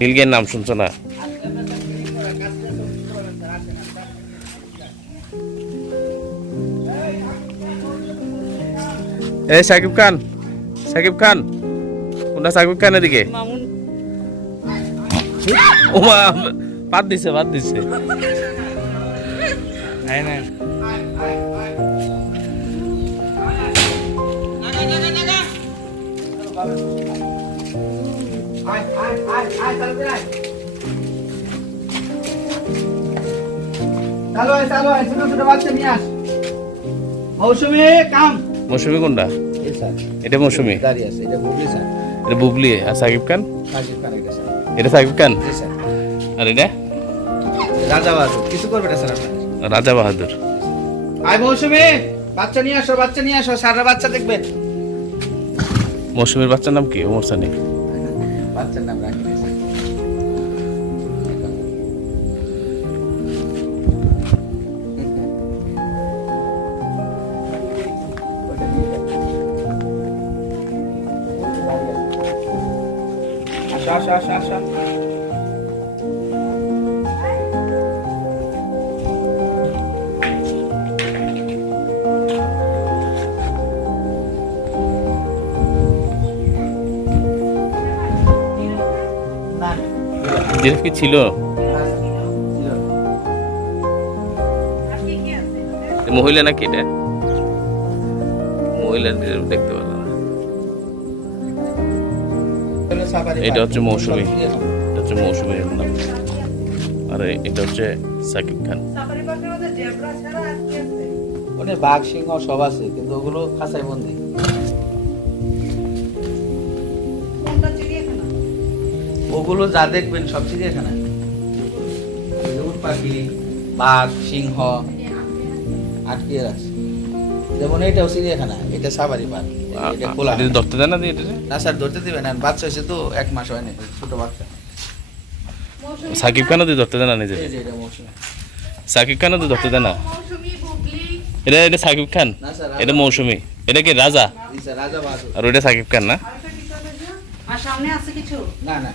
হিলগের নাম শুনছো না? এই সাকিব খান, সাকিব খান, কোনটা সাকিব খান? এদিকে ওমা, বাদ দিছে, বাদ দিছে। মৌসুমি কোনটা? এটা মৌসুমি, এটা বুবলি। আর সাকিব খান? এটা সাকিব খান। আর এটা রাজা বাহাদুর। কিছু করবে না স্যার আপনার। রাজা বাহাদুর। আয় মৌসুমি, বাচ্চা নিয়ে আসো, বাচ্চা নিয়ে আসো, সারা বাচ্চা দেখবে। মৌসুমীর বাচ্চার নাম কি? ওমর সানি। বাচ্চার নাম রাখি না স্যার। আসো আসো আসো আসো। জিরাফ কি ছিল? মহিলা নাকি এটা? মহিলার জিরাফ দেখতে পেলাম না। এটা হচ্ছে মৌসুমি, এটা হচ্ছে মৌসুমির নাম। আর এটা হচ্ছে সাকিব খান। ওখানে বাঘ সিংহ সব আছে, কিন্তু ওগুলো খাঁচায় বন্দি। ওগুলো যা দেখবেন সব চিড়িয়াখানা। উট পাখি, বাঘ, সিংহ আটকিয়ে রাখছে। যেমন এটাও চিড়িয়াখানা, এটা সাফারি পার্ক। এটা খোলা। ধরতে দেন না? না স্যার, ধরতে দিবেন না, বাচ্চা হয়েছে তো, 1 মাস হয়নি, ছোট বাচ্চা। সাকিব খানও ধরতে দেন না নিজে? সাকিব খানও ধরতে দেন না? এটা এটা সাকিব খান, এটা মৌসুমি, এটা কি রাজা? রাজা বাহাদুর। আর ওইটা সাকিব খান না? আর সামনে আছে কিছু? না না।